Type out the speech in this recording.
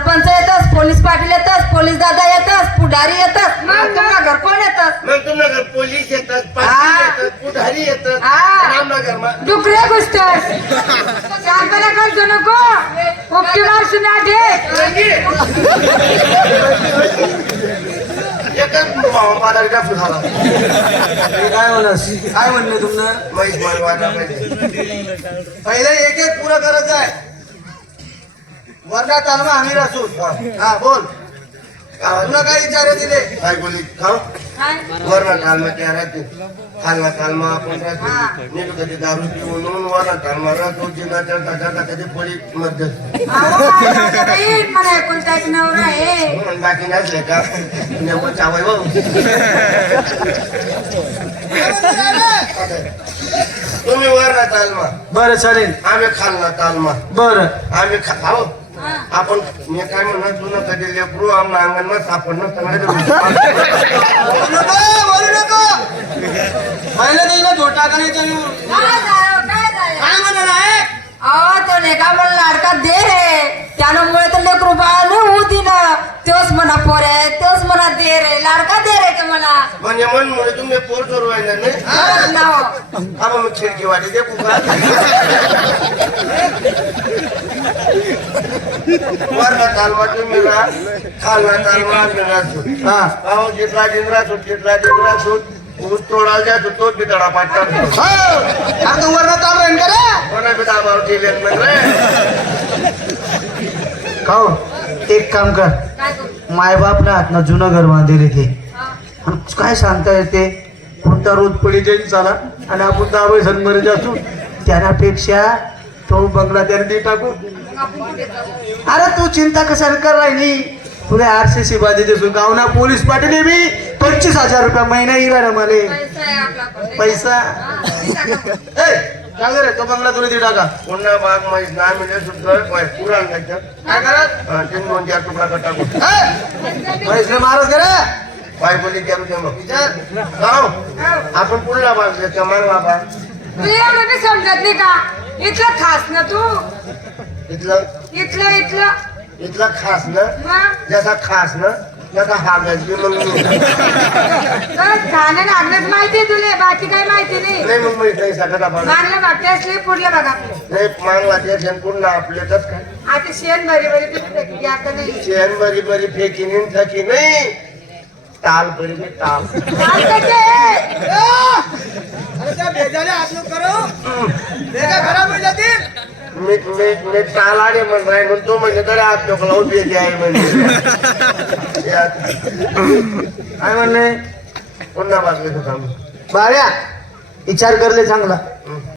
सरपंच येतच पोलीस पाटील येतच पोलीस दादा येतच पुढारी येतच. घर कोण येतच? मग तुम्हाला पोलीस येतात हा. पाटील येतात पुढारी येतात हा. रामनगर मा डुकरे घुसतस शांतपणे करतो नको. उपटी मारसून एकच पाडारीचा सुधारा काय म्हणस? काय म्हणले तुमनं महेश मालवाडा पाहिजे पहिले एक एक पुरं करायचं आहे. वरना तालमा आम्ही रासू हा बोल. तुला काय विचार दिले काय बोली खाऊ. वरण कालमा त्या राहते खालना कालमा आपण राहते नीट कधी दारू पिऊन वरण कालमा राहतो जिना चढता चढता कधी पोळी मध्य मला नवरा आहे. म्हणून बाकी नसले का? नेमकं चावाय भाऊ. तुम्ही वरण कालमा बरं चालेल. आम्ही खालना कालमा बरं. आम्ही खा खाऊ. आपण मी काय म्हणत जुनं कधी लेकरू आमना अंगणमध्ये सापडणं चांगलं झोटा करायचं. काय म्हणणार आहे? अहो तो मला लाडका दे रे. त्यामुळे तर लेकरू बाळ होऊ दिलं. तोच म्हणा पोरे तोच म्हणा दे रे. लाडका दे रे का मला म्हणजे म्हणून तुम्ही पोर जोर व्हायला नाही? हा. हा. मग खिडकी वाटी दे कुका वरला तालमा तुम्ही आम्ही राहतो हा अहो जिथला दिन राहतो तिथला दिन राहतो ऊस तोडायला जातो तो बितडा पाठतात हो. अरे तू वरनं चालू आहे का रे कोणा बी केले म्हणजे खाऊ एक काम कर? मायबापला हातनं जुनं घर बांधले ते. आणि काय सांगता येते कोणता रोज पडी जाईल चाला. आणि आपण दाबे सनमरे जातो. त्यापेक्षा तो बंगला त्याने दे टाकू? अरे तू चिंता कशाला कर राहिली? तुला आरसीसी बाधी दिसून गावना पोलीस पाटील मी. पंचवीस हजार रुपये महिना येणार आहे मला. पैसा? हा, काय करे तो बंगला तुला दे टाका. पुन्हा बाग म्हैस ना मिळे सुद्धा घ्यायचं काय करत तीन दोन चार तुकडा टाकू पैसे महाराज करे पाय बोली करू दे मग. विचार. जाऊ. आपण पुढला बाग मान बाबा समजत नाही का? इथलं खास ना तू? इथलं? इथलं इथलं. इथला खास ना? मग? जसा खास ना? तसा हा गजबी मग मी. बस खाणं माहिती तुले बाकी काही माहिती नाही. नाही मग मी नाही सगळं आपण मानलं बघते असले पुढलं बघा नाही मागला ते शेण पुन्हा आपले तर काय आता शेण भरी भरी तुम्ही फेकली आता नाही. शेण बरी बरी फेकीन इन थकी नाही. ताल बरी बी ताल. आहे? हात करू. जातील. मी मी मी ताल आले म्हण राहील तो म्हणजे तरी हात नको लावून आहे म्हणजे. काय म्हणले? पुन्हा बसले तू काम बाव्या विचार करले चांगला.